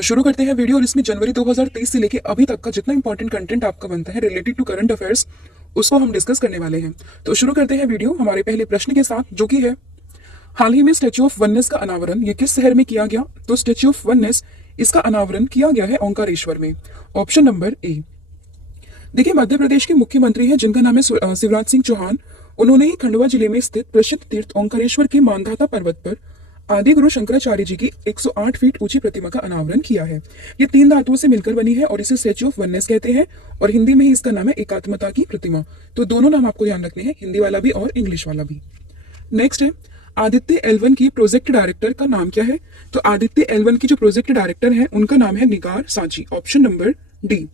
तो शुरू करते हैं वीडियो। और इसमें जनवरी 2023 से लेके अभी तक का जितना इंपॉर्टेंट कंटेंट आपका बनता है रिलेटेड टू करंट अफेयर्स, उसको हम डिस्कस करने वाले हैं। तो शुरू करते हैं वीडियो हमारे पहले प्रश्न के साथ, जो कि है हाल ही में स्टैच्यू ऑफ वननेस का अनावरण ये किस शहर में किया गया? तो स्टैच्यू ऑफ वननेस इसका अनावरण किया गया है ओंकारेश्वर में। Option number A. देखिए, मध्य प्रदेश के मुख्यमंत्री हैं जिनका नाम है शिवराज सिंह चौहान। उन्होंने ही खंडवा जिले में स्थित प्रसिद्ध तीर्थ ओंकारेश्वर के मानधाता पर्वत पर आदि गुरु शंकराचार्य जी की 108 फीट ऊंची प्रतिमा का अनावरण किया है। ये 3 धातुओं से मिलकर बनी है और इसे स्टैच्यू ऑफ वननेस कहते हैं, और हिंदी में ही इसका नाम है एकात्मता की प्रतिमा। तो दोनों नाम आपको ध्यान रखने हैं, हिंदी वाला भी और इंग्लिश वाला भी। नेक्स्ट है, आदित्य L1 की प्रोजेक्ट डायरेक्टर का नाम क्या है? तो आदित्य L1 की जो प्रोजेक्ट डायरेक्टर है उनका नाम है Nigar Sanchi. Option number D.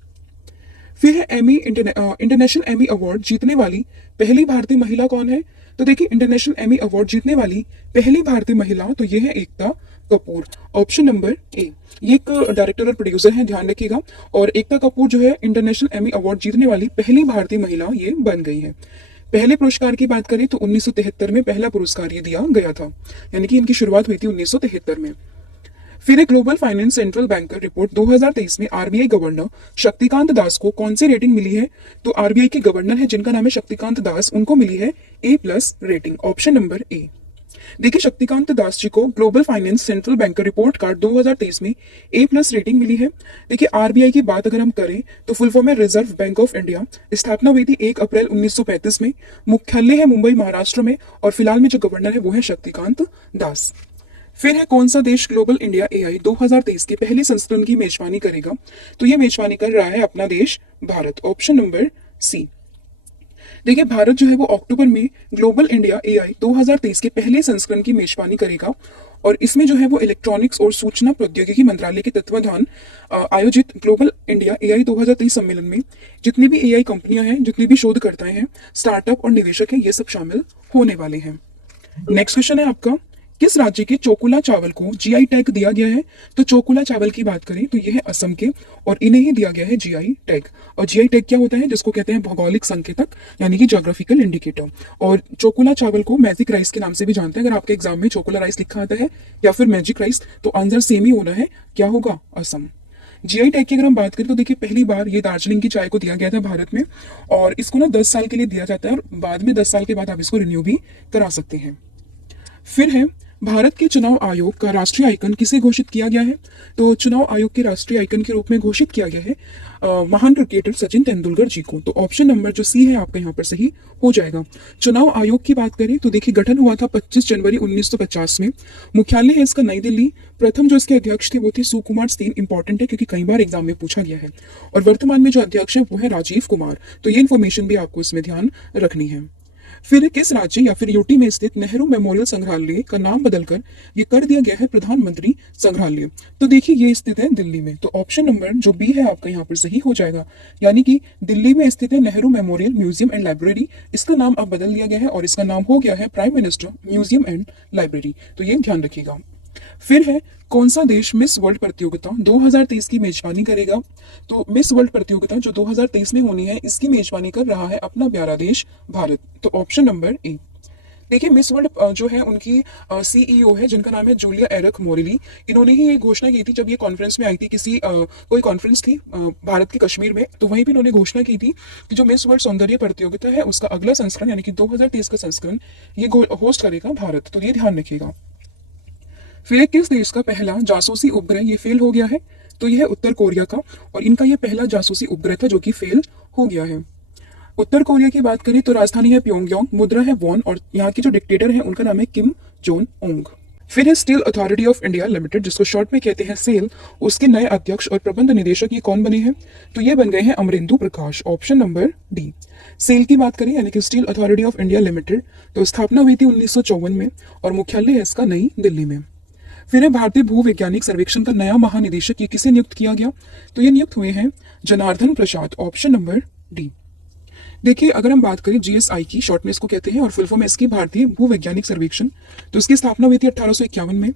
फिर है इंटरनेशनल एमी अवार्ड जीतने वाली पहली भारतीय महिला कौन है? तो देखिए, इंटरनेशनल एमी अवार्ड जीतने वाली पहली भारतीय महिला तो ये है Ekta Kapoor. Option number A. ये एक डायरेक्टर और प्रोड्यूसर है, ध्यान रखिएगा। और एकता कपूर जो है इंटरनेशनल एमी अवार्ड जीतने वाली पहली भारतीय महिला ये बन गई है। पहले पुरस्कार की बात करें तो 1973 में पहला पुरस्कार ये दिया गया था, यानी कि इनकी शुरुआत हुई थी 1973 में। फिर एक global finance central banker report 2023 में आरबीआई गवर्नर शक्तिकांत दास को कौन सी रेटिंग मिली है? तो आरबीआई के गवर्नर है जिनका नाम है शक्तिकांत दास, उनको मिली है A+ rating. Option number A. देखिए, शक्तिकांत दास जी को global finance central banker report card 2023 में A+ रेटिंग मिली है। देखिए, आरबीआई की बात अगर हम करें तो फुल फॉर्म है रिजर्व बैंक ऑफ इंडिया। स्थापना हुई थी 1 अप्रैल 1935 में। मुख्यालय है मुंबई महाराष्ट्र में, और फिलहाल में जो गवर्नर है वो है शक्तिकांत दास। फिर है कौन सा देश ग्लोबल इंडिया AI 2023 के पहले संस्करण की मेजबानी करेगा? तो ये मेजबानी कर रहा है अपना देश भारत। Option number C. देखिए, भारत जो है वो अक्टूबर में ग्लोबल इंडिया AI 2023 के पहले संस्करण की मेजबानी करेगा, और इसमें जो है वो इलेक्ट्रॉनिक्स और सूचना प्रौद्योगिकी मंत्रालय के तत्वाधान आयोजित ग्लोबल इंडिया AI 2023 सम्मेलन में जितनी भी AI कंपनियां हैं, जितनी भी शोधकर्ता हैं, स्टार्टअप और निवेशक हैं, ये सब शामिल होने वाले हैं। नेक्स्ट क्वेश्चन है आपका, किस राज्य के चोकुला चावल को GI टैग दिया गया है? तो चोकुला चावल की बात करें तो यह है असम के, और इन्हें ही दिया गया है GI टैग। और GI टैग क्या होता है? जिसको कहते हैं भौगोलिक संकेतक, यानी कि ज्योग्राफिकल इंडिकेटर। और चोकुला चावल को मैजिक राइस के नाम से भी जानते हैं। अगर आपके एग्जाम में चोकुला राइस लिखा आता है या फिर मैजिक राइस, तो आंसर सेम ही होना है, क्या होगा? असम। GI टैग की अगर हम बात करें तो देखिए, पहली बार ये दार्जिलिंग की चाय को दिया गया था भारत में, और इसको ना 10 साल के लिए दिया जाता है, और बाद में 10 साल के बाद आप इसको रिन्यू भी करा सकते हैं। फिर है, भारत के चुनाव आयोग का राष्ट्रीय आइकन किसे घोषित किया गया है? तो चुनाव आयोग के राष्ट्रीय आइकन के रूप में घोषित किया गया है महान क्रिकेटर सचिन तेंदुलकर जी को। तो ऑप्शन नंबर जो सी है आपका यहाँ पर सही हो जाएगा। चुनाव आयोग की बात करें तो देखिए, गठन हुआ था 25 जनवरी 1950 में। मुख्यालय है इसका नई दिल्ली। प्रथम जो इसके अध्यक्ष थे वो थे सुकुमार सेन। इंपॉर्टेंट है क्योंकि कई बार एग्जाम में पूछा गया है। और वर्तमान में जो अध्यक्ष है वो है राजीव कुमार। तो ये इन्फॉर्मेशन भी आपको इसमें ध्यान रखनी है। फिर किस राज्य या फिर यूटी में स्थित नेहरू मेमोरियल संग्रहालय का नाम बदलकर ये कर दिया गया है प्रधानमंत्री संग्रहालय? तो देखिए, ये स्थित है दिल्ली में। तो ऑप्शन नंबर जो बी है आपका यहाँ पर सही हो जाएगा, यानी कि दिल्ली में स्थित है Nehru memorial museum and library. इसका नाम अब बदल दिया गया है और इसका नाम हो गया है prime minister museum and library. तो ये ध्यान रखिएगा। फिर है, कौन सा देश मिस वर्ल्ड प्रतियोगिता 2023 की मेजबानी करेगा? तो मिस वर्ल्ड प्रतियोगिता जो 2023 में होनी है, इसकी मेजबानी कर रहा है अपना प्यारा देश भारत। तो ऑप्शन नंबर ए। देखिए, मिस वर्ल्ड जो है उनकी CEO है जिनका नाम है जूलिया एरक मोरेली। इन्होंने ही ये घोषणा की थी जब ये कॉन्फ्रेंस में आई थी, किसी कोई कॉन्फ्रेंस थी भारत के कश्मीर में, तो वहीं भी इन्होंने घोषणा की थी कि जो मिस वर्ल्ड सौंदर्य प्रतियोगिता है उसका अगला संस्करण यानी कि 2023 का संस्करण ये होस्ट करेगा भारत। तो ये ध्यान रखिएगा। फिर किस देश का पहला जासूसी उपग्रह ये फेल हो गया है? तो यह है उत्तर कोरिया का, और इनका यह पहला जासूसी उपग्रह था जो कि फेल हो गया है। उत्तर कोरिया की बात करें तो राजधानी है प्योंगयांग, मुद्रा है वॉन, और यहाँ के जो डिक्टेटर हैं उनका नाम है किम जोन उंग। फिर है steel authority of India limited, जिसको शॉर्ट में कहते हैं सेल, उसके नए अध्यक्ष और प्रबंध निदेशक ये कौन बने हैं? तो ये बन गए हैं Amrendu Prakash. Option number D. SAIL की बात करें यानी कि steel authority of India limited, तो स्थापना हुई थी 1954 में, और मुख्यालय है इसका नई दिल्ली में। फिर है, भारतीय भूवैज्ञानिक सर्वेक्षण का नया महानिदेशक ये किसे नियुक्त किया गया? तो ये नियुक्त हुए हैं Janardan Prasad. Option number D. देखिए, अगर हम बात करें GSI की, शॉर्ट में इसको कहते हैं, और फुल फॉर्म है इसकी भारतीय भूवैज्ञानिक सर्वेक्षण, तो इसकी स्थापना हुई थी 1851 में,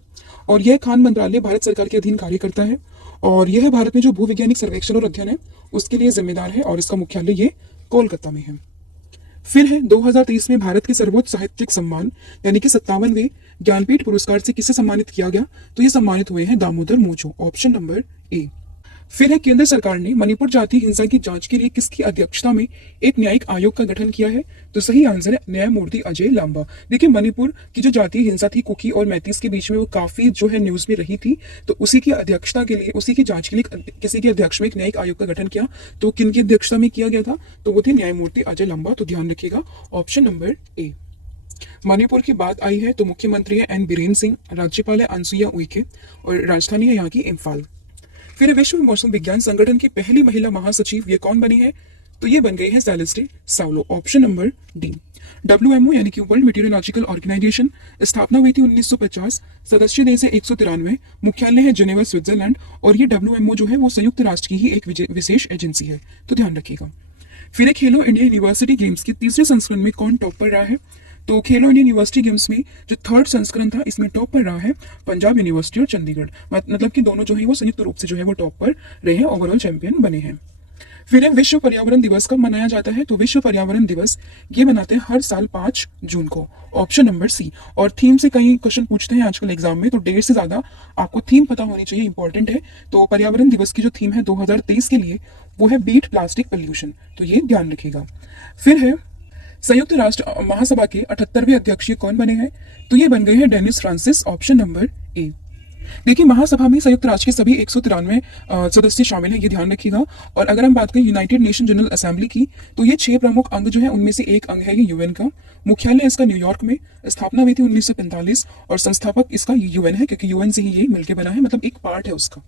और यह खान मंत्रालय भारत सरकार के अधीन कार्य करता है, और यह भारत में जो भूवैज्ञानिक सर्वेक्षण और अध्ययन है उसके लिए जिम्मेदार है, और इसका मुख्यालय ये कोलकाता में है। फिर है, 2023 में भारत के सर्वोच्च साहित्यिक सम्मान यानी कि 57वें ज्ञानपीठ पुरस्कार से किसे सम्मानित किया गया? तो ये सम्मानित हुए हैं Damodar Mauzo. Option number A. फिर है केंद्र सरकार ने मणिपुर जाति हिंसा की जांच के लिए किसकी अध्यक्षता में एक न्यायिक आयोग का गठन किया है? तो सही आंसर है न्यायमूर्ति अजय लांबा। देखिए, मणिपुर की जो जातीय हिंसा थी कुकी और मैतीस के बीच में, वो काफी जो है न्यूज में रही थी। तो उसी की अध्यक्षता के लिए, उसी की जांच के लिए किसी के अध्यक्ष में एक न्यायिक आयोग का गठन किया। तो किन की अध्यक्षता में किया गया था? तो वो थे न्यायमूर्ति अजय लांबा। तो ध्यान रखिएगा, ऑप्शन नंबर ए। मणिपुर की बात आई है तो मुख्यमंत्री है एन बीरेन सिंह, राज्यपाल है अनसुईया उइके और राजधानी है यहाँ की इम्फाल। फिर विश्व मौसम विज्ञान संगठन की पहली महिला महासचिव ये कौन बनी है? तो ये बन गई है Celeste Saulo. Option number D. WMO यानी कि वर्ल्ड मेटीरियोलॉजिकल ऑर्गेनाइजेशन स्थापना हुई थी 1950, सदस्य देश है 193, मुख्यालय है जिनेवा स्विट्जरलैंड और ये WMO जो है वो संयुक्त राष्ट्र की ही एक विशेष एजेंसी है। तो ध्यान रखिएगा। फिर खेलो इंडिया यूनिवर्सिटी गेम्स के तीसरे संस्करण में कौन टॉप पर रहा है? तो खेलो इंडिया यूनिवर्सिटी गेम्स में जो थर्ड संस्करण था इसमें टॉप पर रहा है पंजाब यूनिवर्सिटी और चंडीगढ़। मतलब कि दोनों जो है वो संयुक्त रूप से जो है वो टॉप पर रहे हैं, ओवरऑल चैंपियन बने हैं। फिर विश्व पर्यावरण दिवस कब मनाया जाता है? तो विश्व पर्यावरण दिवस ये मनाते हैं हर साल 5 जून को। Option number C. और थीम से कई क्वेश्चन पूछते हैं आजकल एग्जाम में, तो 1.5 से ज्यादा आपको थीम पता होनी चाहिए, इंपॉर्टेंट है। तो पर्यावरण दिवस की जो थीम है 2023 के लिए वो है बीट प्लास्टिक पोल्यूशन। तो ये ध्यान रखिएगा। फिर है संयुक्त राष्ट्र महासभा के 78वें अध्यक्ष ये कौन बने हैं? तो ये बन गए हैं Dennis Francis. Option number A. देखिए, महासभा में संयुक्त राष्ट्र के सभी 193 सदस्य शामिल हैं, ये ध्यान रखिएगा। और अगर हम बात करें यूनाइटेड नेशन जनरल असेंबली की, तो ये 6 प्रमुख अंग जो है उनमें से एक अंग है ये यूएन का। मुख्यालय इसका न्यूयॉर्क में, स्थापना हुई थी 1945 और संस्थापक इसका यूएन है, क्योंकि यूएन से ही ये मिलकर बना है, मतलब एक पार्ट है उसका।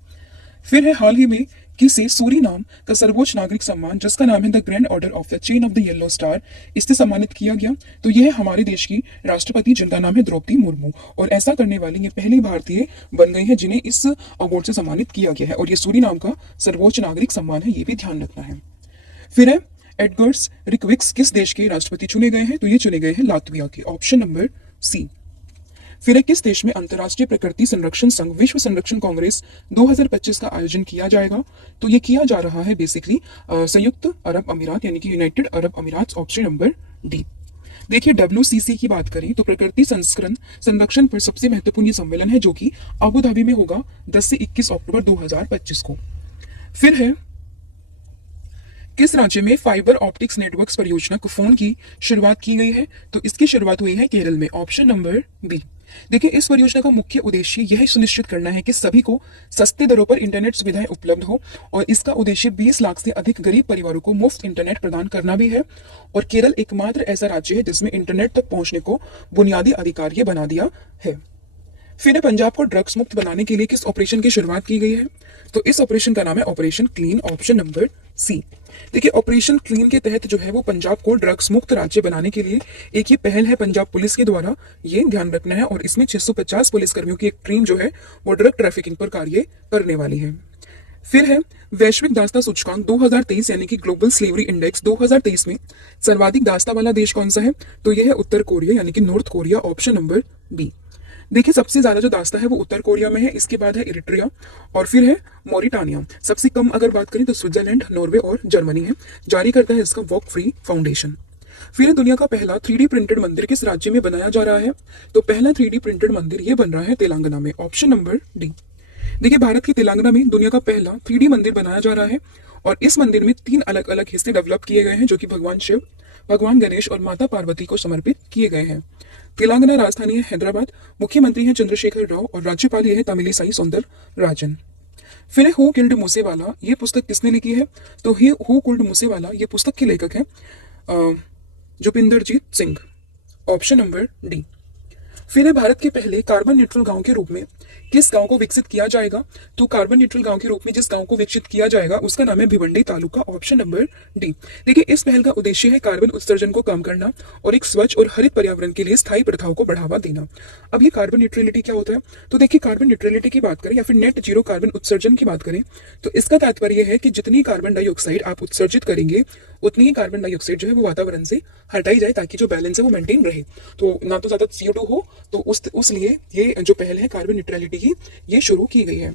फिर है हाल ही में किसे सूरीनाम का सर्वोच्च नागरिक सम्मान, जिसका नाम है the grand order of the chain of the yellow star, इससे सम्मानित किया गया? तो यह है हमारे देश की राष्ट्रपति जिनका नाम है द्रौपदी मुर्मू। और ऐसा करने वाली ये पहली भारतीय बन गई है जिन्हें इस अवार्ड से सम्मानित किया गया है। और ये सूरीनाम का सर्वोच्च नागरिक सम्मान है, ये भी ध्यान रखना है। फिर है एडगर्स रिक्विक्स किस देश के राष्ट्रपति चुने गए हैं? तो ये चुने गए हैं लातविया के। Option number C. फिर किस देश में अंतर्राष्ट्रीय प्रकृति संरक्षण संघ विश्व संरक्षण कांग्रेस 2025 का आयोजन किया जाएगा? तो ये किया जा रहा है बेसिकली संयुक्त अरब अमीरात यानी कि यूनाइटेड अरब अमीरात। Option number D. देखिए, WCC की बात करें तो प्रकृति संरक्षण पर सबसे महत्वपूर्ण ये सम्मेलन है जो कि अबू धाबी में होगा 10 से 21 अक्टूबर 2025 को। फिर है किस राज्य में फाइबर ऑप्टिक्स नेटवर्क्स परियोजना कुफोन की शुरुआत की गई है? तो इसकी शुरुआत हुई है केरल में। Option number B. देखिए, इस परियोजना का मुख्य उद्देश्य यह सुनिश्चित करना है कि सभी को सस्ते दरों पर इंटरनेट सुविधाएं उपलब्ध हो और इसका उद्देश्य 20 लाख से अधिक गरीब परिवारों को मुफ्त इंटरनेट प्रदान करना भी है। और केरल एकमात्र ऐसा राज्य है जिसमें इंटरनेट तक पहुंचने को बुनियादी अधिकार ये बना दिया है। फिर पंजाब को ड्रग्स मुक्त बनाने के लिए किस ऑपरेशन की शुरुआत की गई है? तो इस ऑपरेशन का नाम है operation clean. Option number C. देखिए, ऑपरेशन क्लीन के तहत जो है वो पंजाब को ड्रग्स मुक्त राज्य बनाने के लिए एक ये पहल है पंजाब पुलिस के द्वारा, ये ध्यान रखना है। और इसमें 650 पुलिसकर्मियों की एक टीम जो है वो ड्रग ट्रैफिकिंग पर कार्य करने वाली है। फिर है वैश्विक दास्ता सूचकांक 2023 यानी कि ग्लोबल स्लेवरी इंडेक्स 2023 में सर्वाधिक दास्ता वाला देश कौन सा है? तो यह है उत्तर कोरिया यानी कि North Korea. Option number B. देखिए, सबसे ज्यादा जो दास्ता है वो उत्तर कोरिया में है, इसके बाद है इरिट्रिया और फिर है मॉरिटानिया। सबसे कम अगर बात करें तो स्विट्जरलैंड, नॉर्वे और जर्मनी है। जारी करता है इसका वॉक फ्री फाउंडेशन। फिर दुनिया का पहला 3D प्रिंटेड मंदिर किस राज्य में बनाया जा रहा है? तो पहला 3D प्रिंटेड मंदिर ये बन रहा है तेलंगाना में। Option number D. देखिए, भारत के तेलंगाना में दुनिया का पहला 3D मंदिर बनाया जा रहा है और इस मंदिर में 3 अलग अलग हिस्से डेवलप किए गए हैं जो कि भगवान शिव, भगवान गणेश और माता पार्वती को समर्पित किए गए हैं। तेलंगाना राजधानी है हैदराबाद, मुख्यमंत्री है चंद्रशेखर राव और राज्यपाल ये है तमिलिसाई सौंदरराजन। फिर हु किल्ड मूसेवाला ये पुस्तक किसने लिखी है? तो हु किल्ड मूसेवाला ये पुस्तक के लेखक है Jupinderjit Singh. Option number D. फिर है भारत के पहले कार्बन न्यूट्रल गांव के रूप में किस गांव को विकसित किया जाएगा? तो कार्बन न्यूट्रल गांव के रूप में जिस गांव को विकसित किया जाएगा उसका नाम है Bhiwandi taluka. Option number D. देखिए, इस पहल का उद्देश्य है कार्बन उत्सर्जन को कम करना और एक स्वच्छ और हरित पर्यावरण के लिए स्थायी प्रथाओं को बढ़ावा देना। अब ये कार्बन न्यूट्रलिटी क्या होता है? तो देखिए, कार्बन न्यूट्रलिटी की बात करें या फिर नेट जीरो कार्बन उत्सर्जन की बात करें तो इसका तात्पर्य है कि जितनी कार्बन डाइऑक्साइड आप उत्सर्जित करेंगे उतनी ही कार्बन डाइऑक्साइड जो है वो वातावरण से हटाई जाए ताकि जो बैलेंस है वो मेंटेन रहे। तो ना तो ज्यादा CO2 हो, तो उस लिए ये जो पहल है कार्बन न्यूट्रलिटी की ये शुरू की गई है।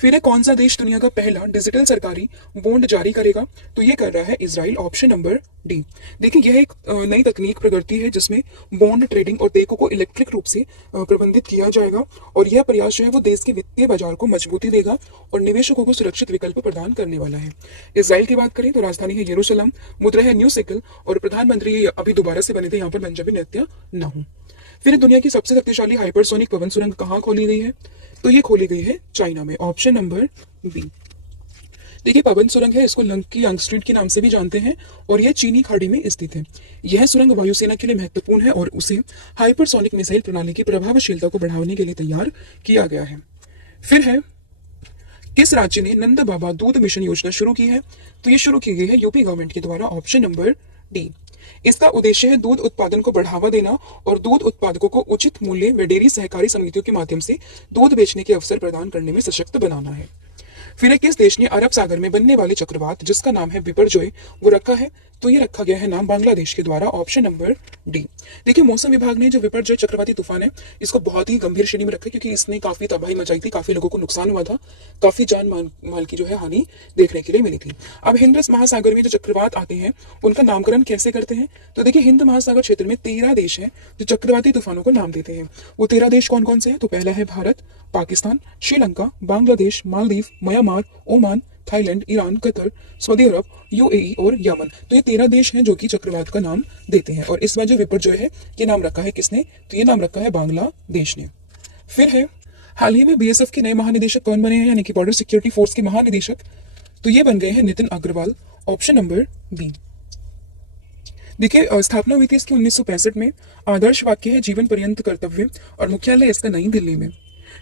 फिर है कौन सा देश दुनिया का पहला डिजिटल सरकारी बॉन्ड जारी करेगा? तो ये कर रहा है इजराइल, ऑप्शन नंबर डी। देखिए यह एक नई तकनीक प्रगति है जिसमें बॉन्ड ट्रेडिंग और देयकों को इलेक्ट्रिक रूप से प्रबंधित किया जाएगा और यह प्रयास जो है वो देश के वित्तीय बाजार को मजबूती देगा और निवेशकों को सुरक्षित विकल्प प्रदान करने वाला है। इजराइल की बात करें तो राजधानी है यरूशलेम, मुद्रा है न्यू सिकल और प्रधानमंत्री अभी दोबारा से बने थे यहाँ पर बेंजामिन नेतन्याहू। फिर दुनिया की सबसे शक्तिशाली हाइपरसोनिक पवन सुरंग कहाँ खोली गई है? तो ये खोली गई है चाइना में, ऑप्शन नंबर बी। देखिए पवन सुरंग है, इसको लंकी यांग स्ट्रीट के नाम से भी जानते हैं और यह चीनी खाड़ी में स्थित है। यह सुरंग वायुसेना के लिए महत्वपूर्ण है और उसे हाइपरसोनिक मिसाइल प्रणाली की प्रभावशीलता को बढ़ाने के लिए तैयार किया गया है। फिर है किस राज्य ने नंद बाबा दूध मिशन योजना शुरू की है? तो ये शुरू की गई है यूपी गवर्नमेंट के द्वारा, ऑप्शन नंबर डी। इसका उद्देश्य है दूध उत्पादन को बढ़ावा देना और दूध उत्पादकों को उचित मूल्य व डेयरी सहकारी समितियों के माध्यम से दूध बेचने के अवसर प्रदान करने में सशक्त बनाना है। फिर किस देश ने अरब सागर में बनने वाले चक्रवात जिसका नाम है बिपरजॉय वो रखा है? तो ये रखा गया है नाम बांग्लादेश के द्वारा, ऑप्शन नंबर डी। देखिए मौसम विभाग ने जो विपरजॉय चक्रवाती तूफान है इसको बहुत ही गंभीर श्रेणी में रखा क्योंकि इसने काफी तबाही मचाई थी, काफी लोगों को नुकसान हुआ था, काफी जान माल की जो है हानि देखने के लिए मिली थी। अब हिंद महासागर में जो चक्रवात आते हैं उनका नामकरण कैसे करते हैं? तो देखिए हिंद महासागर क्षेत्र में 13 देश हैं जो चक्रवाती तूफानों को नाम देते हैं। वो 13 देश कौन कौन से हैं? तो पहला है Bharat, Pakistan, Sri Lanka, Bangladesh, Maldives, Myanmar, Oman, Thailand, Iran, Qatar, Saudi Arabia, UAE और यमन। तो ये 13 देश हैं जो कि चक्रवात का नाम देते हैं और इस बार जो विपरजॉय है ये नाम रखा है किसने? तो ये नाम रखा है बांग्लादेश ने। फिर है हाल ही में बीएसएफ के नए महानिदेशक कौन बने हैं, यानी कि बॉर्डर सिक्योरिटी फोर्स के महानिदेशक? तो ये बन गए हैं Nitin Agarwal, option number B. देखिए स्थापना हुई थी इसकी 1965 में। आदर्श वाक्य है जीवन पर्यंत कर्तव्य और मुख्यालय इसका नई दिल्ली में।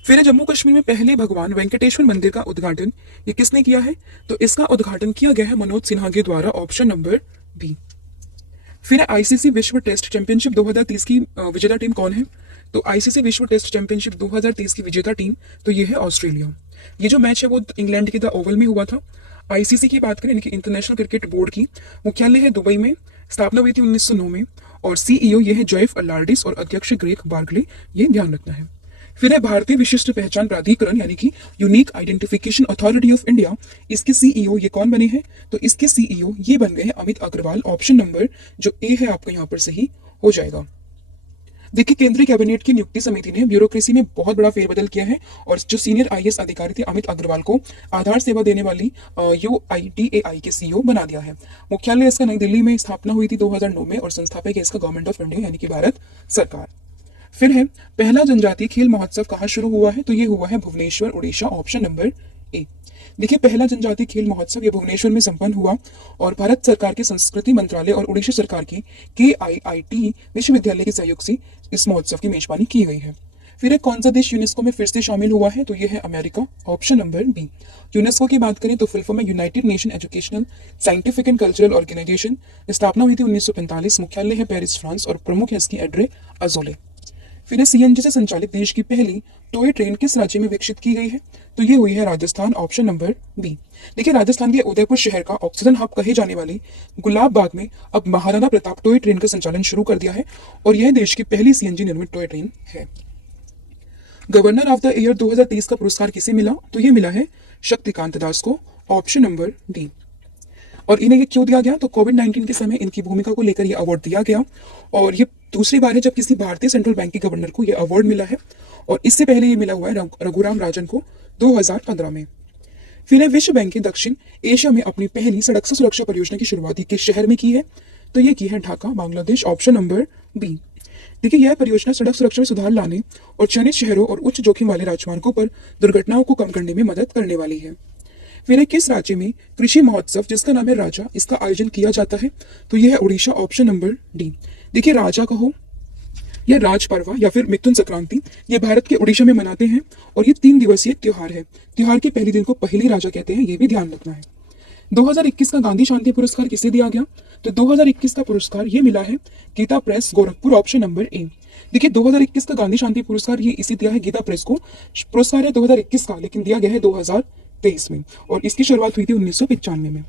फिर जम्मू कश्मीर में पहले भगवान वेंकटेश्वर मंदिर का उद्घाटन ये किसने किया है? तो इसका उद्घाटन किया गया है मनोज सिन्हा के द्वारा, ऑप्शन नंबर बी। फिर आईसीसी विश्व टेस्ट चैंपियनशिप 2030 की विजेता टीम कौन है? तो आईसीसी विश्व टेस्ट चैंपियनशिप 2030 की विजेता टीम तो ये है ऑस्ट्रेलिया। ये जो मैच है वो इंग्लैंड के द ओवल में हुआ था। आईसीसी की बात करें यानी कि इंटरनेशनल क्रिकेट बोर्ड की, मुख्यालय है दुबई में, स्थापना हुई थी 1909 में और सीईओ ये है जॉयफ अलार्डिस और अध्यक्ष ग्रेग बार्कले, ये ध्यान रखना है। फिर है भारतीय विशिष्ट पहचान प्राधिकरण यानी कि unique identification authority of India, इसके सीईओ ये कौन बने हैं? तो इसके सीईओ ये बन गए हैं अमित अग्रवाल, ऑप्शन नंबर जो ए है आपका यहाँ पर सही हो जाएगा। देखिए केंद्रीय कैबिनेट की नियुक्ति समिति ने ब्यूरोक्रेसी में बहुत बड़ा फेरबदल किया है और जो सीनियर आईएएस अधिकारी थे अमित अग्रवाल को आधार सेवा देने वाली यूआईडीएआई के सीईओ बना दिया है। मुख्यालय इसका नई दिल्ली में, स्थापना हुई थी 2009 में और संस्थापक है इसका गवर्नमेंट ऑफ इंडिया यानी कि भारत सरकार। फिर है पहला जनजातीय खेल महोत्सव कहाँ शुरू हुआ है? तो ये हुआ है Bhubaneswar, Orissa, option number A. देखिए पहला जनजातीय खेल महोत्सव ये भुवनेश्वर में संपन्न हुआ और भारत सरकार के संस्कृति मंत्रालय और उड़ीसा सरकार की KIIT विश्वविद्यालय के सहयोग से इस महोत्सव की मेजबानी की गई है। फिर एक कौन सा देश यूनेस्को में फिर से शामिल हुआ है? तो ये है America, option number B. UNESCO की बात करें तो फुल फॉर्म है United Nation Educational Scientific and Cultural Organisation. स्थापना हुई थी 1945, मुख्यालय है पेरिस, फ्रांस और प्रमुख है इसकी एड्रे अजोले। फिर सीएनजी से संचालित देश की पहली टॉय ट्रेन किस राज्य में विकसित की गई है? तो ये हुई है राजस्थान, ऑप्शन नंबर बी। देखिए राजस्थान के उदयपुर शहर का ऑक्सीजन हब कहे जाने वाली गुलाब बाग में अब महाराणा प्रताप टॉय ट्रेन का संचालन शुरू कर दिया है और यह देश की पहली सीएनजी निर्मित टॉय ट्रेन है। गवर्नर ऑफ द ईयर 2023 का पुरस्कार किसे मिला? तो ये मिला है शक्तिकांत दास को, ऑप्शन नंबर डी। और इन्हें ये क्यों दिया गया? तो कोविड-19 के समय इनकी भूमिका को लेकर यह अवार्ड दिया गया और ये दूसरी बार है जब किसी भारतीय सेंट्रल बैंक के गवर्नर को यह अवार्ड मिला है और इससे पहले ये मिला हुआ है रघुराम राजन को 2015 में। फिर है विश्व बैंक ने दक्षिण एशिया में अपनी पहली सड़क सुरक्षा परियोजना की शुरुआत किस शहर में की है? तो ये की है Dhaka, Bangladesh, option number B. देखिए यह परियोजना सड़क सुरक्षा में सुधार लाने और चयनित शहरों और उच्च जोखिम वाले राजमार्गों पर दुर्घटनाओं को कम करने में मदद करने वाली है। फिर किस राज्य में कृषि महोत्सव जिसका नाम है राजा, इसका आयोजन किया जाता है? तो यह है उड़ीसा, ऑप्शन नंबर डी। देखिए राजा कहो या राज पर्व या फिर मिथुन संक्रांति ये भारत के उड़ीसा में मनाते हैं और ये 3 दिवसीय त्योहार है। त्योहार के पहले दिन को पहली राजा कहते हैं, ये भी ध्यान रखना है। 2021 का गांधी शांति पुरस्कार किसे दिया गया? तो 2021 का पुरस्कार ये मिला है Gita Press Gorakhpur, option number A. देखिए 2021 का गांधी शांति पुरस्कार ये इसे दिया है गीता प्रेस को। पुरस्कार है 2021 का लेकिन दिया गया है 2023 में और इसकी शुरुआत हुई थी 1995 में।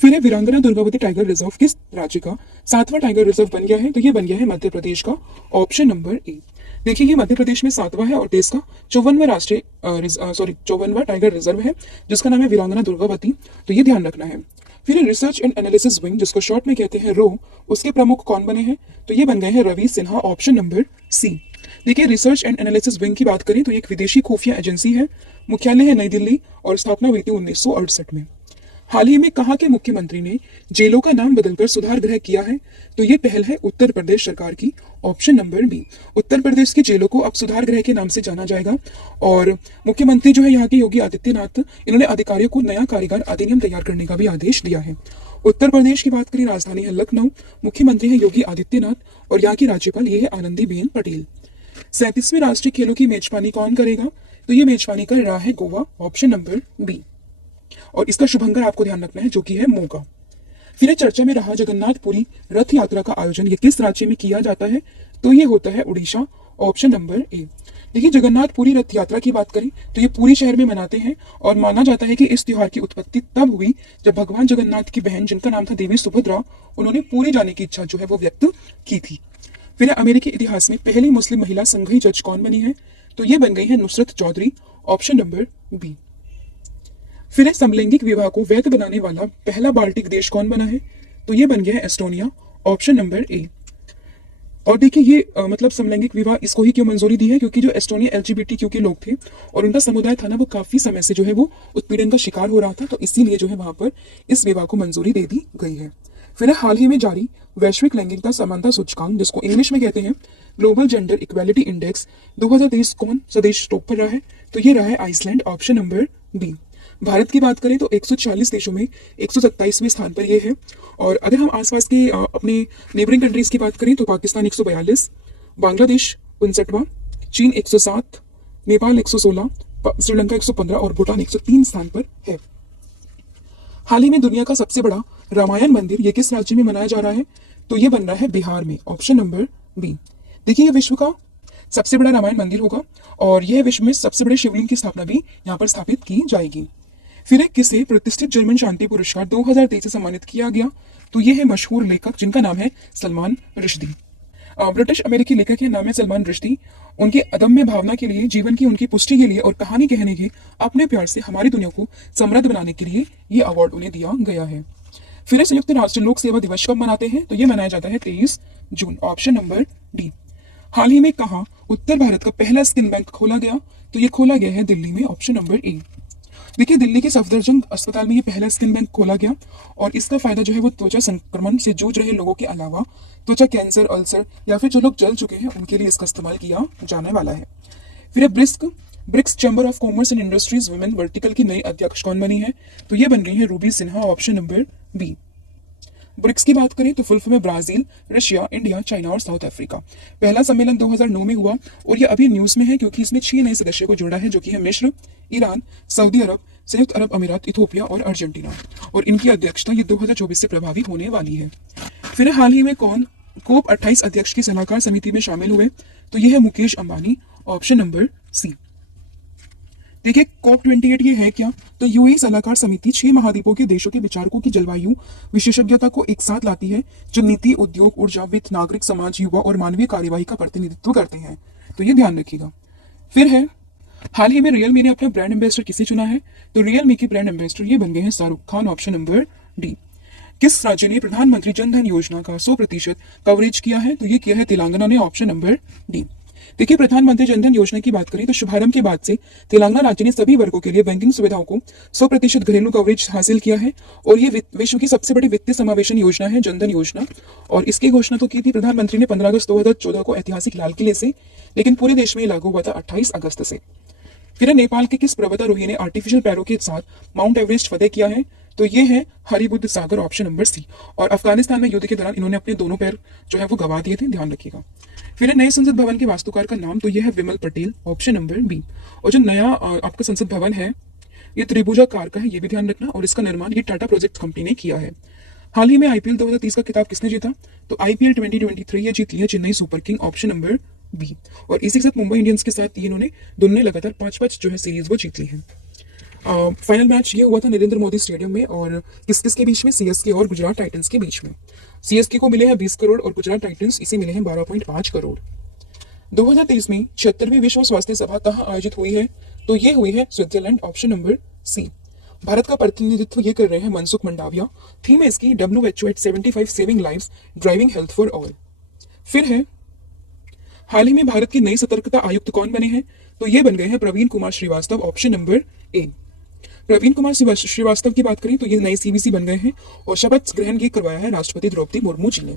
फिर वीरांगना दुर्गावती टाइगर रिजर्व किस राज्य का 7वां टाइगर रिजर्व बन गया है? तो ये बन गया है मध्य प्रदेश का, ऑप्शन नंबर ए। देखिए ये मध्य प्रदेश में 7वां है और देश का 54वां राष्ट्रीय 54वां टाइगर रिजर्व है जिसका नाम है वीरांगना दुर्गावती। तो ये ध्यान रखना है। फिर रिसर्च एंड एनालिसिस विंग जिसको शॉर्ट में कहते हैं रो, उसके प्रमुख कौन बने हैं? तो ये बन गए हैं Ravi Sinha, option number C. देखिए रिसर्च एंड एनालिसिस विंग की बात करें तो ये एक विदेशी खुफिया एजेंसी है, मुख्यालय है नई दिल्ली और स्थापना हुई थी 1968 में। हाल ही में कहाँ के मुख्यमंत्री ने जेलों का नाम बदलकर सुधार गृह किया है? तो ये पहल है उत्तर प्रदेश सरकार की, option number B. Uttar Pradesh की जेलों को अब सुधार गृह के नाम से जाना जाएगा और मुख्यमंत्री जो है यहाँ के योगी आदित्यनाथ, इन्होंने अधिकारियों को नया कारागार अधिनियम तैयार करने का भी आदेश दिया है। उत्तर प्रदेश की बात करें, राजधानी है लखनऊ, मुख्यमंत्री है योगी आदित्यनाथ और यहाँ की राज्यपाल ये है आनंदीबेन पटेल। 37वें राष्ट्रीय खेलों की मेजबानी कौन करेगा? तो ये मेजबानी कर रहा है गोवा, ऑप्शन नंबर बी। और इसका शुभंकर आपको ध्यान रखना है जो कि है मोगा। फिर चर्चा में रहा जगन्नाथपुरी रथ यात्रा का आयोजन ये किस राज्य में किया जाता है? तो ये होता है उड़ीसा, ऑप्शन नंबर ए। देखिए जगन्नाथपुरी रथ यात्रा की बात करें तो ये पूरी शहर में मनाते हैं और माना जाता है कि इस त्योहार की उत्पत्ति तब हुई जब भगवान जगन्नाथ की बहन जिनका नाम था देवी सुभद्रा, उन्होंने पूरी जाने की इच्छा जो है वो व्यक्त की थी। फिर अमेरिकी इतिहास में पहली मुस्लिम महिला संघीय जज कौन बनी है? तो ये बन गई है Nusrat Chaudhary, option number B. फिर समलैंगिक विवाह को वैध बनाने वाला पहला बाल्टिक देश कौन बना है? तो ये बन गया है एस्टोनिया, ऑप्शन नंबर ए। और देखिए ये मतलब समलैंगिक विवाह इसको ही क्यों मंजूरी दी है? क्योंकि जो एस्टोनिया LGBTQ के लोग थे और उनका समुदाय था ना, वो काफी समय से जो है वो उत्पीड़न का शिकार हो रहा था, तो इसीलिए जो है वहां पर इस विवाह को मंजूरी दे दी गई है। फिर हाल ही में जारी वैश्विक लैंगिकता समानता सूचकांक जिसको इंग्लिश में कहते हैं ग्लोबल जेंडर इक्वालिटी इंडेक्स 2023 कौन सा देश टॉप पर रहा है? तो ये रहा है Iceland, option number B. Bharat की बात करें तो 140 देशों में 127वें स्थान पर ये है। और अगर हम आसपास के अपने नेबरिंग कंट्रीज की बात करें तो पाकिस्तान 142, बांग्लादेश 59वां, चीन 107, नेपाल 116, श्रीलंका 115 और भूटान 103 स्थान पर है। हाल ही में दुनिया का सबसे बड़ा रामायण मंदिर ये किस राज्य में बनाया जा रहा है? तो ये बन रहा है बिहार में, ऑप्शन नंबर बी। देखिए ये विश्व का सबसे बड़ा रामायण मंदिर होगा और यह विश्व में सबसे बड़े शिवलिंग की स्थापना भी यहाँ पर स्थापित की जाएगी। फिर किसे प्रतिष्ठित जर्मन शांति पुरस्कार 2023 से सम्मानित किया गया? तो ये है मशहूर लेखक जिनका नाम है सलमान रुश्दी। ब्रिटिश अमेरिकी लेखक है, नाम है सलमान रुश्दी। उनकी अदम्य भावना के लिए, जीवन की उनकी पुष्टि के लिए और कहानी कहने के अपने प्यार से हमारी दुनिया को समृद्ध बनाने के लिए ये अवार्ड उन्हें दिया गया है। फिर संयुक्त राष्ट्र लोक सेवा दिवस कब मनाते हैं? तो ये मनाया जाता है 23 जून, ऑप्शन नंबर डी। हाल ही में कहा उत्तर भारत का पहला स्किन बैंक खोला गया? तो ये खोला गया है दिल्ली में, ऑप्शन नंबर ए। देखिए दिल्ली के सफदरजंग अस्पताल में ये पहला स्किन बैंक खोला गया और इसका फायदा जो है वो त्वचा संक्रमण से जूझ रहे लोगों के अलावा त्वचा कैंसर, अल्सर या फिर जो लोग जल चुके हैं उनके लिए इसका इस्तेमाल किया जाने वाला है। फिर BRICS chamber of commerce and industries women vertical की नई अध्यक्ष कौन बनी है? तो ये बन गई है Ruby Sinha, option number B. BRICS की बात करें तो फुल फॉर्म है ब्राजील, रशिया, इंडिया, चाइना और साउथ अफ्रीका। पहला सम्मेलन 2009 में हुआ और ये अभी न्यूज में है क्योंकि इसमें 6 नए सदस्यों को जोड़ा है जो कि है मिस्र, ईरान, सऊदी अरब, संयुक्त अरब अमीरात, इथोपिया और अर्जेंटीना। और इनकी अध्यक्षता ये 2024 से प्रभावी होने वाली है। फिर हाल ही में कौन कोप 28 अध्यक्ष की सलाहकार समिति में शामिल हुए? तो यह है Mukesh Ambani, option number C. देखिए COP 28 ये है क्या? तो यूएई सलाहकार समिति 6 महाद्वीपों के देशों के विचारकों की जलवायु विशेषज्ञता को एक साथ लाती है जो नीति, उद्योग, ऊर्जा, वित्त, नागरिक समाज, युवा और मानवीय कार्यवाही का प्रतिनिधित्व करते हैं। तो ये ध्यान रखिएगा। फिर है हाल ही में रियलमी ने अपना ब्रांड एम्बेसडर किसे चुना है? तो रियलमी के ब्रांड एम्बेसडर ये बन गए हैं Shahrukh Khan, option number D. किस राज्य ने प्रधानमंत्री जन धन योजना का 100% कवरेज किया है? तो ये किया है तेलंगाना ने, ऑप्शन नंबर डी। देखिए प्रधानमंत्री जन धन योजना की बात करें तो शुभारंभ के बाद से तेलंगाना राज्य ने सभी वर्गों के लिए बैंकिंग सुविधाओं को 100% घरेलू कवरेज हासिल किया है और ये विश्व की सबसे बड़ी वित्तीय समावेशन योजना है जन धन योजना। और इसकी घोषणा तो की थी प्रधानमंत्री ने 15 अगस्त 2014 को ऐतिहासिक लाल किले से, लेकिन पूरे देश में लागू हुआ था 28 अगस्त से। फिर नेपाल के किस पर्वतारोही ने आर्टिफिशियल पैरों के साथ माउंट एवरेस्ट फतेह किया है? तो ये है हरिबुद्ध सागर, ऑप्शन नंबर सी। और अफगानिस्तान में युद्ध के दौरान इन्होंने अपने दोनों पैर जो है वो गवा दिए थे, ध्यान रखिएगा। फिर नए संसद भवन के वास्तुकार का नाम, तो यह है विमल पटेल, ऑप्शन नंबर बी। और जो नया आपका संसद भवन है ये त्रिभुजाकार का है, ये भी ध्यान रखना। और इसका निर्माण ये टाटा प्रोजेक्ट कंपनी ने किया है। हाल ही में IPL 2030 का खिताब किसने जीता? तो IPL 2023 ये जीत लिया Chennai Super King, option number B. और इसी के साथ मुंबई इंडियंस के साथ इन्होंने दोनों ने लगातार 5-5 जो है सीरीज वो जीत ली है। फाइनल मैच ये हुआ था नरेंद्र मोदी स्टेडियम में और किस किस के बीच में? CSK और गुजरात टाइटंस के बीच में। CSK को मिले हैं 20 करोड़ और गुजरात टाइटंस इसे मिले हैं 12.5 करोड़। 2023 में 76वीं विश्व स्वास्थ्य सभा कहाँ आयोजित हुई है? तो ये हुई है Switzerland, option number C. Bharat का प्रतिनिधित्व ये कर रहे हैं मनसुख मंडाविया। थीम है इसकी WHO at 75 saving lives driving health for all. फिर है हाल ही में भारत के नए सतर्कता आयुक्त कौन बने हैं? तो ये बन गए हैं Praveen Kumar Srivastava, option number A. Praveen Kumar Srivastava की बात करें तो ये नए सीवीसी बन गए हैं और शपथ ग्रहण ये करवाया है राष्ट्रपति द्रौपदी मुर्मू जी ने।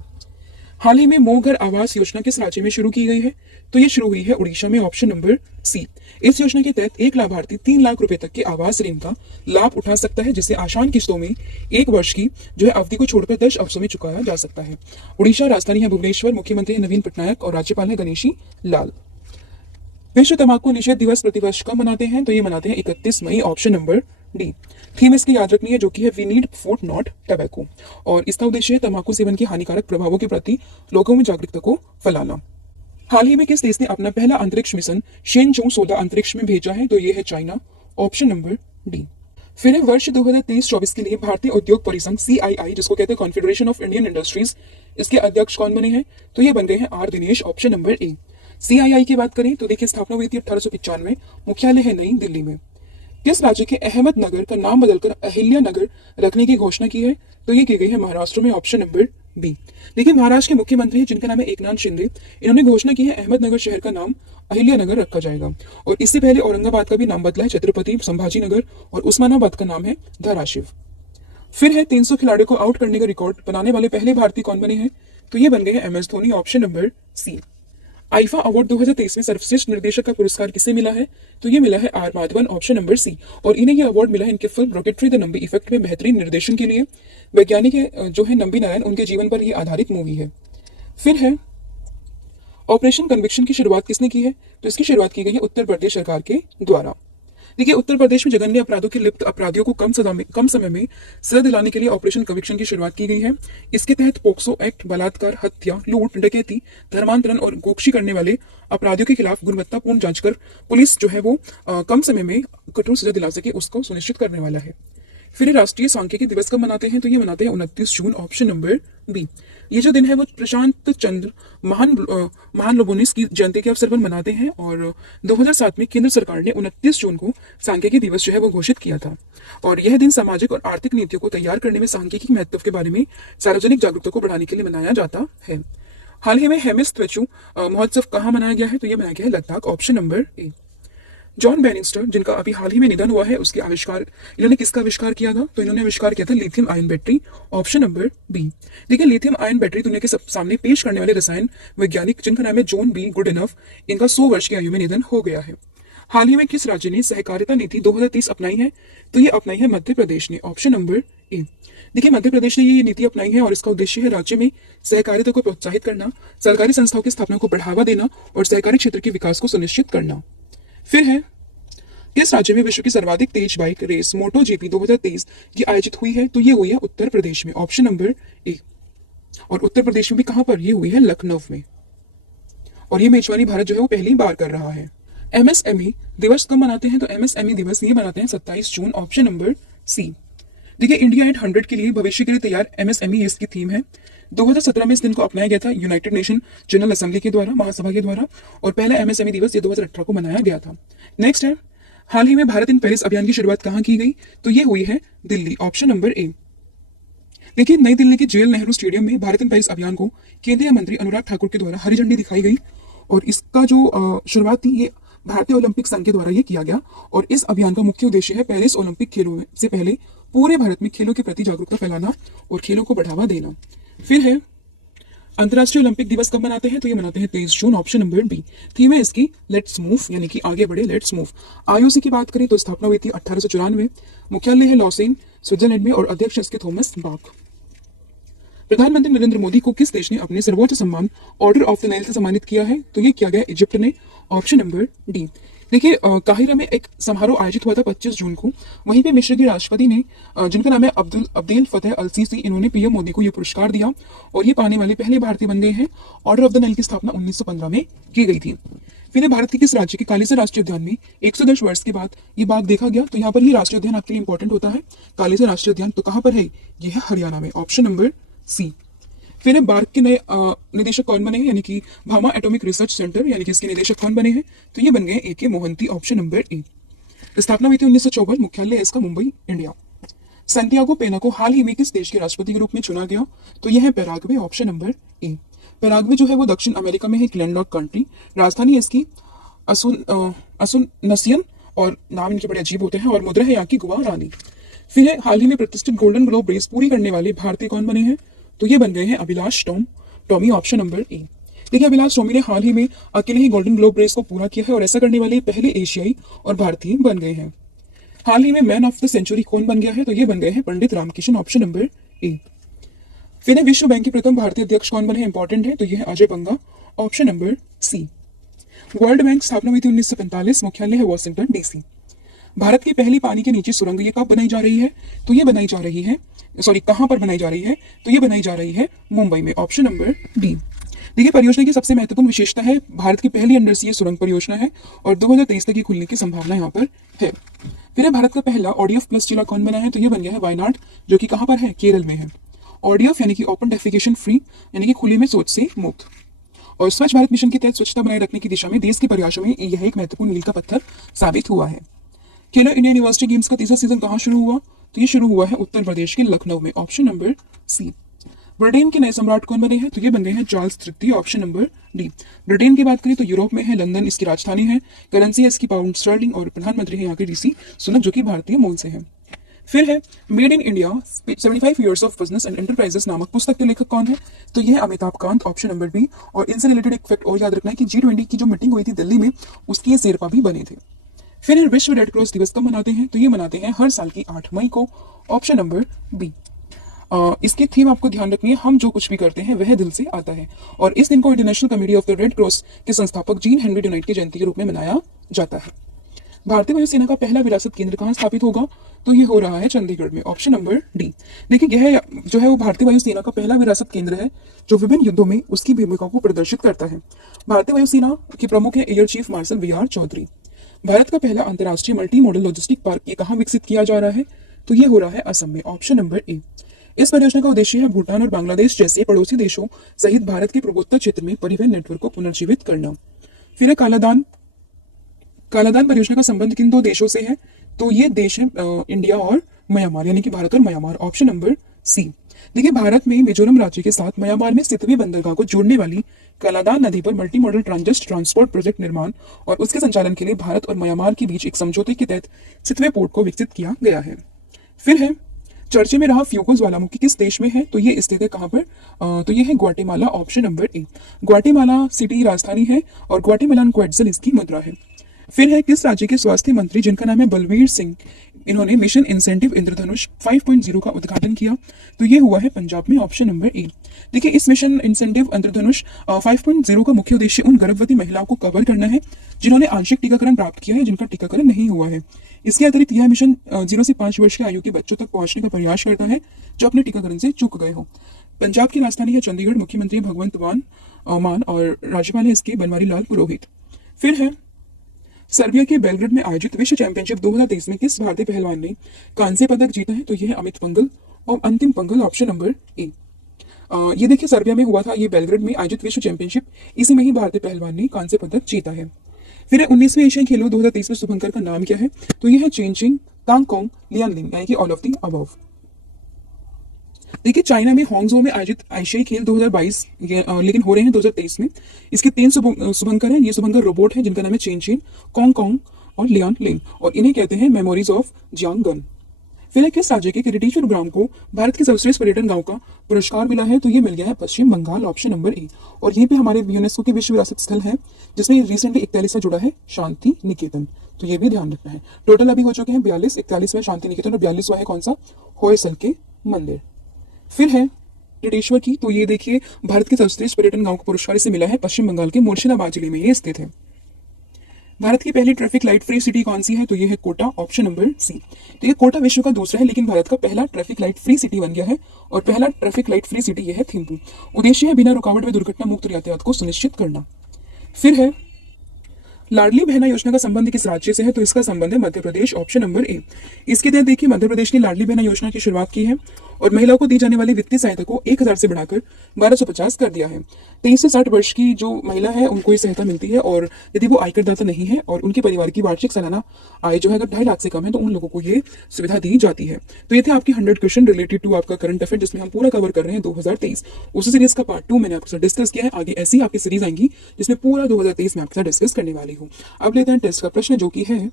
हाल ही में मोह घर आवास योजना किस राज्य में शुरू की गई है? तो ये शुरू हुई है उड़ीसा में, ऑप्शन नंबर सी। इस योजना के तहत एक लाभार्थी 3 लाख रुपए तक के आवास ऋण का लाभ उठा सकता है, जिसे आसान किस्तों में 1 वर्ष की अवधि को छोड़कर 10 अवसरों में चुकाया जा सकता है। उड़ीसा राजधानी है भुवनेश्वर, मुख्यमंत्री है नवीन पटनायक और राज्यपाल है गणेशी लाल। विश्व तंबाकू निषेध दिवस प्रतिवर्ष कब मनाते हैं? तो ये मनाते हैं 31 मई, ऑप्शन नंबर डी। थीम इसकी याद रखनी है जो कि है we need food not tobacco, और इसका उद्देश्य है तंबाकू सेवन के हानिकारक प्रभावों के प्रति लोगों में जागरूकता को फैलाना। हाल ही में किस देश ने अपना पहला अंतरिक्ष मिशन शेनचोंग 16 अंतरिक्ष में भेजा है? तो ये है चाइना, ऑप्शन नंबर डी। फिर है वर्ष 2023-24 के लिए भारतीय उद्योग परिसंघ CII, जिसको कहते हैं कॉन्फेडरेशन ऑफ इंडियन इंडस्ट्रीज, इसके अध्यक्ष कौन बने हैं? तो ये बन गए हैं R Dinesh, option number A. CII की बात करें तो देखिए स्थापना हुई थी 1895, मुख्यालय है नई दिल्ली में। किस राज्य के अहमदनगर का नाम बदलकर अहिल्या नगर रखने की घोषणा की है? तो ये की गई है महाराष्ट्र में, ऑप्शन नंबर बी। देखिए महाराष्ट्र के मुख्यमंत्री हैं जिनका नाम है एकनाथ शिंदे। इन्होंने घोषणा की है अहमदनगर शहर का नाम अहिल्या नगर रखा जाएगा। और इससे पहले औरंगाबाद का भी नाम बदला है छत्रपति संभाजी नगर, और उस्मानाबाद का नाम है धाराशिव। फिर है 300 खिलाड़ियों को आउट करने का रिकॉर्ड बनाने वाले पहले भारतीय कौन बने हैं? तो ये बन गए हैं MS Dhoni, option number C. IIFA award 2023 में सर्वश्रेष्ठ निर्देशक का पुरस्कार किसे मिला है? तो ये मिला है R Madhavan, option number C. और इन्हें ये अवार्ड मिला है इनके film Rocketry the Nambi effect में बेहतरीन निर्देशन के लिए। वैज्ञानिक जो है नंबी नारायण, उनके जीवन पर यह आधारित मूवी है। फिर है ऑपरेशन कन्विक्शन की शुरुआत किसने की है? तो इसकी शुरुआत की गई है उत्तर प्रदेश सरकार के द्वारा। देखिए उत्तर प्रदेश में जघन्य अपराधों के लिप्त अपराधियों को कम समय में सजा दिलाने के लिए ऑपरेशन कन्विक्शन की शुरुआत की गई है। इसके तहत पोक्सो एक्ट, बलात्कार, हत्या, लूट, डकैती, धर्मांतरण और गोक्षी करने वाले अपराधियों के खिलाफ गुणवत्तापूर्ण जांच कर पुलिस जो है वो कम समय में कठोर सजा दिला सके, उसको सुनिश्चित करने वाला है। फिर राष्ट्रीय सांख्यिकी दिवस कब मनाते हैं? तो ये मनाते हैं 29 जून, ऑप्शन नंबर बी। ये जो दिन है वो प्रशांत चंद्र महान लोबोनिस की जयंती के अवसर पर मनाते हैं, और 2007 में केंद्र सरकार ने 29 जून को सांख्यिकी दिवस जो है वो घोषित किया था। और यह दिन सामाजिक और आर्थिक नीतियों को तैयार करने में सांख्यिकी के महत्व के बारे में सार्वजनिक जागरूकता को बढ़ाने के लिए मनाया जाता है। हाल ही में हेमिस त्वचु महोत्सव कहाँ मनाया गया है? तो यह मनाया गया है लद्दाख, ऑप्शन नंबर ए। जॉन बैनिस्टर, जिनका अभी हाल ही में निधन हुआ है, उसके आविष्कार इन्होंने किसका आविष्कार किया था? तो इन्होंने आविष्कार किया था lithium ion battery, option number B. देखिए लिथियम आयन बैटरी दुनिया के सामने पेश करने वाले रसायन वैज्ञानिक जिनका नाम है जॉन बी गुडइनफ, इनका 100 वर्ष की आयु में निधन हो गया है। हाल ही में किस राज्य ने सहकारिता नीति 2030 अपनाई है? तो ये अपनाई है मध्य प्रदेश ने, ऑप्शन नंबर ए। देखिए मध्य प्रदेश ने ये नीति अपनाई है और इसका उद्देश्य है राज्य में सहकारिता को प्रोत्साहित करना, सरकारी संस्थाओं की स्थापना को बढ़ावा देना और सहकारी क्षेत्र के विकास को सुनिश्चित करना। फिर है किस राज्य में विश्व की सर्वाधिक तेज बाइक रेस मोटो GP 2023 की आयोजित हुई है? तो ये हुई है उत्तर प्रदेश में, ऑप्शन नंबर ए। और उत्तर प्रदेश में भी कहां पर? ये हुई है लखनऊ में। और ये मेजबानी भारत जो है वो पहली बार कर रहा है। MSME दिवस कब मनाते हैं? तो MSME दिवस ये मनाते हैं 27 जून, ऑप्शन नंबर सी। देखिए इंडिया एट 100 के लिए भविष्य के लिए तैयार MSME इसकी थीम है। 2017 में इस दिन को अपनाया गया था यूनाइटेड नेशन जनरल असेंबली के द्वारा, महासभा के द्वारा, और पहला MSME दिवस ये 2018 को मनाया गया था। नेक्स्ट है हाल ही में भारत इन पेरिस अभियान की शुरुआत कहाँ की गई? तो ये हुई है दिल्ली, ऑप्शन नंबर ए। देखिए नई दिल्ली के JL नेहरू स्टेडियम में भारत इन पेरिस अभियान को केंद्रीय मंत्री अनुराग ठाकुर के द्वारा हरी झंडी दिखाई गई, और इसका जो शुरुआत थी ये भारतीय ओलंपिक संघ के द्वारा ये किया गया। और इस अभियान का मुख्य उद्देश्य है पेरिस ओलंपिक खेलों से पहले पूरे भारत में खेलों के प्रति जागरूकता फैलाना और खेलों को बढ़ावा देना। फिर है अंतर्राष्ट्रीय ओलंपिक दिवस कब मनाते हैं? तो ये मनाते हैं 23 जून, ऑप्शन नंबर बी। थीम है इसकी लेट्स मूव, यानी कि आगे बढ़े, लेट्स मूव। IOC की बात करें तो स्थापना हुई थी 1894, मुख्यालय है लॉसेन स्विट्जरलैंड में, और अध्यक्ष इसके थॉमस बाक। प्रधानमंत्री नरेंद्र मोदी को किस देश ने अपने सर्वोच्च सम्मान ऑर्डर ऑफ द नाइल से सम्मानित किया है? तो ये किया गया इजिप्ट ने, ऑप्शन नंबर डी। देखिए काहिरा में एक समारोह आयोजित हुआ था 25 जून को। वहीं पे मिस्र के राष्ट्रपति ने जिनका नाम है अब्देल फतेह अल सीसी, इन्होंने PM मोदी को यह पुरस्कार दिया और ये पाने वाले पहले भारतीय बन गए हैं। ऑर्डर ऑफ द नाइल की स्थापना 1915 में की गई थी। फिर भारत के किस राज्य के कालीसर राष्ट्रीय उद्यान में 110 वर्ष के बाद ये बाघ देखा गया? तो यहाँ पर ये राष्ट्रीय उद्यान आपके लिए इंपॉर्टेंट होता है, कालीसर राष्ट्रीय उद्यान। तो कहाँ पर है? ये है हरियाणा में, ऑप्शन नंबर सी। फिर है बार्क के नए निदेशक कौन बने हैं, यानी कि भामा एटॉमिक रिसर्च सेंटर, यानी कि इसके निदेशक कौन बने हैं, तो ये बन गए ए के मोहंती, ऑप्शन नंबर ए। स्थापना हुई थी 1954, मुख्यालय इसका मुंबई, इंडिया। सैंटियागो पेना को हाल ही में किस देश के राष्ट्रपति के रूप में चुना गया, तो यह है पैराग्वे, ऑप्शन नंबर ए। पैराग्वे जो है वो दक्षिण अमेरिका में है, एक लैंडलॉक कंट्री। राजधानी इसकी असुनसियन, और नाम इनके बड़े अजीब होते हैं, और मुद्रा है यहाँ की गुआरानी। फिर है हाल ही में प्रतिष्ठित गोल्डन ग्लोब रेस पूरी करने वाले भारतीय कौन बने हैं, तो ये बन गए हैं Abhilash Tomy, option number A. देखिए अभिलाष टॉमी ने हाल ही में अकेले ही गोल्डन ग्लोब रेस को पूरा किया है, और ऐसा करने वाले पहले एशियाई और भारतीय बन गए हैं। हाल ही में मैन ऑफ द सेंचुरी कौन बन गया है, तो ये बन गए हैं पंडित रामकिशन, ऑप्शन नंबर ए। फिर है विश्व बैंक के प्रथम भारतीय अध्यक्ष कौन बने हैं, इंपॉर्टेंट है, तो ये है Ajay Banga, option number C. World Bank स्थापना हुई थी 1945, मुख्यालय है वॉशिंगटन डीसी। भारत की पहली पानी के नीचे सुरंग ये कब बनाई जा रही है, तो ये बनाई जा रही है, सॉरी कहां पर बनाई जा रही है, तो ये बनाई जा रही है मुंबई में, ऑप्शन नंबर डी। देखिए परियोजना की सबसे महत्वपूर्ण विशेषता है भारत की पहली अंडरसी सुरंग परियोजना है, और 2023 तक ये खुलने की संभावना यहाँ पर है। फिर भारत का पहला ODF प्लस जिला कौन बना है, तो ये बन गया है वायनाड, जो कि कहां पर है, केरल में है। ODF यानी कि ओपन डेफिकेशन फ्री, यानी कि खुले में शौच से मुक्त। और स्वच्छ भारत मिशन के तहत स्वच्छता बनाए रखने की दिशा में देश के प्रयासों में यह एक महत्वपूर्ण मील का पत्थर साबित हुआ है। खेलो इंडिया यूनिवर्सिटी गेम्स का तीसरा सीजन कहाँ शुरू हुआ, तो ये शुरू हुआ है उत्तर प्रदेश के लखनऊ में, ऑप्शन नंबर सी। ब्रिटेन के नए सम्राट कौन बने हैं, तो ये बन गए हैं चार्ल्स तृतीय, ऑप्शन नंबर डी। ब्रिटेन की बात करें तो यूरोप में है, लंदन इसकी राजधानी है, करेंसी है इसकी पाउंड स्टर्लिंग, और प्रधानमंत्री है यहाँ के ऋषि सुनक, जो कि भारतीय मूल से है। फिर है made in India 75 years of business and enterprises नामक पुस्तक के लेखक कौन है, तो यह है Amitabh Kant, option number B. और इनसे रिलेटेड एक फैक्ट और याद रखना है कि G20 की जो मीटिंग हुई थी दिल्ली में, उसके ये शेरपा भी बने थे। फिर विश्व रेड क्रॉस दिवस कब मनाते हैं, तो ये मनाते हैं हर साल की 8 मई को, ऑप्शन नंबर बी। इसकी थीम आपको ध्यान रखनी है, हम जो कुछ भी करते हैं वह दिल से आता है, और इस दिन को international committee of the red cross के संस्थापक जीन हेनरी डुनाइट की जयंती के रूप में मनाया जाता है। भारतीय वायुसेना का पहला विरासत केंद्र कहाँ स्थापित होगा, तो ये हो रहा है चंडीगढ़ में, ऑप्शन नंबर डी। देखिए यह जो है वो भारतीय वायुसेना का पहला विरासत केंद्र है, जो विभिन्न युद्धों में उसकी भूमिका को प्रदर्शित करता है। भारतीय वायुसेना के प्रमुख है air chief marshal VR Chaudhari. भारत का पहला अंतर्राष्ट्रीय मल्टी मॉडल लॉजिस्टिक पार्क ये कहाँ विकसित किया जा रहा है, तो ये हो रहा है असम में, ऑप्शन नंबर ए। इस परियोजना का उद्देश्य है भूटान और बांग्लादेश जैसे पड़ोसी देशों सहित भारत के पूर्वोत्तर क्षेत्र में परिवहन नेटवर्क को पुनर्जीवित करना। फिर है कालादान परियोजना का संबंध किन दो देशों से है, तो ये देश है इंडिया और म्यांमार, यानी कि भारत और म्यांमार, ऑप्शन नंबर सी। देखिए भारत में मिजोरम राज्य के साथ म्यांमार में सितवे बंदरगाह को जोड़ने वाली कालादान नदी पर मल्टी मॉडल ट्रांसपोर्ट प्रोजेक्ट निर्माण और उसके संचालन के लिए भारत और म्यांमार के बीच एक समझौते के तहत सितवे पोर्ट को विकसित किया गया है। फिर है चर्चे में रहा फ्यूको ज्वालामुखी किस देश में है, तो ये स्थित है कहाँ पर, तो ये है ग्वाटेमाला, ऑप्शन नंबर ए। ग्वाटेमाला सिटी राजधानी है, और ग्वाटेमालान क्वेट्जल इसकी मुद्रा है। फिर है किस राज्य के स्वास्थ्य मंत्री जिनका नाम है बलवीर सिंह, इन्होंने मिशन इंसेंटिव इंद्रधनुष 5.0 का उद्घाटन किया, तो ये हुआ है पंजाब में, ऑप्शन नंबर ए। देखिए इस मिशन इंसेंटिव इंद्रधनुष 5.0 का मुख्य उद्देश्य उन गर्भवती महिलाओं को कवर करना है जिन्होंने आंशिक टीकाकरण प्राप्त किया है, जिनका टीकाकरण नहीं हुआ है। इसके अतिरिक्त यह मिशन 0 से 5 वर्ष की आयु के बच्चों तक पहुंचने का प्रयास करता है जो अपने टीकाकरण से चूक गए हो। पंजाब की राजधानी है चंडीगढ़, मुख्यमंत्री भगवंत मान और राज्यपाल है इसके बनवारी लाल पुरोहित। फिर है सर्बिया के बेलग्रेड में आयोजित विश्व चैंपियनशिप 2023 में किस भारतीय पहलवान ने कांस्य पदक जीता है, तो यह है अमित पंघल, और अंतिम पंघल, ऑप्शन नंबर ए। ये देखिए सर्बिया में हुआ था ये बेलग्रेड में आयोजित विश्व चैंपियनशिप, इसी में ही भारतीय पहलवान ने कांस्य पदक जीता है। फिर 19वें एशियाई खेलों 2023 में शुभंकर का नाम क्या है, तो यह है चेनचिंग तांगकोंग लियानलिंग, यानी कि ऑल ऑफ द अबव। देखिए चाइना में हांगझो में आयोजित एशियाई खेल 2022 लेकिन हो रहे हैं 2023 में। इसके 3 शुभंकर हैं, ये शुभंकर रोबोट है जिनका नाम है चेनचिन, कॉन्ग और लियान लिंग, और इन्हें कहते हैं मेमोरीज ऑफ जियांगन। फिर किस राज्य के किरीटेश्वर ग्राम को भारत के सर्वश्रेष्ठ पर्यटन गांव का पुरस्कार मिला है, तो ये मिल गया है पश्चिम बंगाल, ऑप्शन नंबर ए। और यहीं पे हमारे यूनेस्को के विश्व विरासत स्थल है जिसमें रिसेंटली 41वां जुड़ा है शांति निकेतन, तो ये भी ध्यान रखना है। टोटल अभी हो चुके हैं 42, 41वां शांति निकेतन और 42वां है कौन सा, होयसल के मंदिर। फिर है किरीटेश्वर की, तो ये देखिए भारत के सर्वश्रेष्ठ पर्यटन गांव का पुरस्कार इसे मिला है पश्चिम बंगाल के मुर्शिदाबाद जिले में ये स्थित है। भारत की पहली ट्रैफिक लाइट फ्री सिटी कौन सी है, तो ये है कोटा, ऑप्शन नंबर सी। तो ये कोटा विश्व का दूसरा है लेकिन भारत का पहला ट्रैफिक लाइट फ्री सिटी बन गया है, और पहला ट्रैफिक लाइट फ्री सिटी यह है थिम्पू। उद्देश्य है बिना रुकावट में दुर्घटना मुक्त यातायात को सुनिश्चित करना। फिर है लाडली बहना योजना का संबंध किस राज्य से है, तो इसका संबंध है मध्य प्रदेश, ऑप्शन नंबर ए। इसके तहत देखिए मध्य प्रदेश ने लाडली बहना योजना की शुरुआत की है, और महिलाओं को दी जाने वाली वित्तीय सहायता को 1000 से बढ़ाकर 1250 कर दिया है। 23 से 60 वर्ष की जो महिला है उनको ये सहायता मिलती है, और यदि वो आयकरदाता नहीं है और उनके परिवार की वार्षिक सालाना आय जो है अगर 2.5 लाख से कम है तो उन लोगों को ये सुविधा दी जाती है। तो ये थे आपकी 100 क्वेश्चन रिलेटेड टू आपका करंट अफेयर, जिसमें हम पूरा कवर कर रहे हैं 2023। उसी सीरीज का पार्ट 2 मैंने आपके साथ डिस्कस किया है। आगे ऐसी आपकी सीरीज आएंगी जिसमें पूरा 2023 में आपके साथ डिस्कस करने वाली हूँ। अब लेते हैं टेस्ट का प्रश्न, जो कि है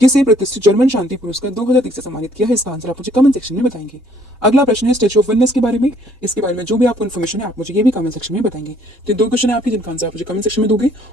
किसे प्रतिष्ठित जर्मन शांति पुरस्कार 2023 से सम्मानित किया है। इसका आंसर आप मुझे कमेंट सेक्शन में बताएंगे। अगला प्रश्न है स्टैच्यू ऑफ यूनिटी के बारे में। इसके बारे में जो भी आपको इन्फॉर्मेशन है आप मुझे ये भी कमेंट सेक्शन में बताएंगे। तो 2 क्वेश्चन है आपके जिनका आंसर आप मुझे कमेंट सेक्शन में दोगे।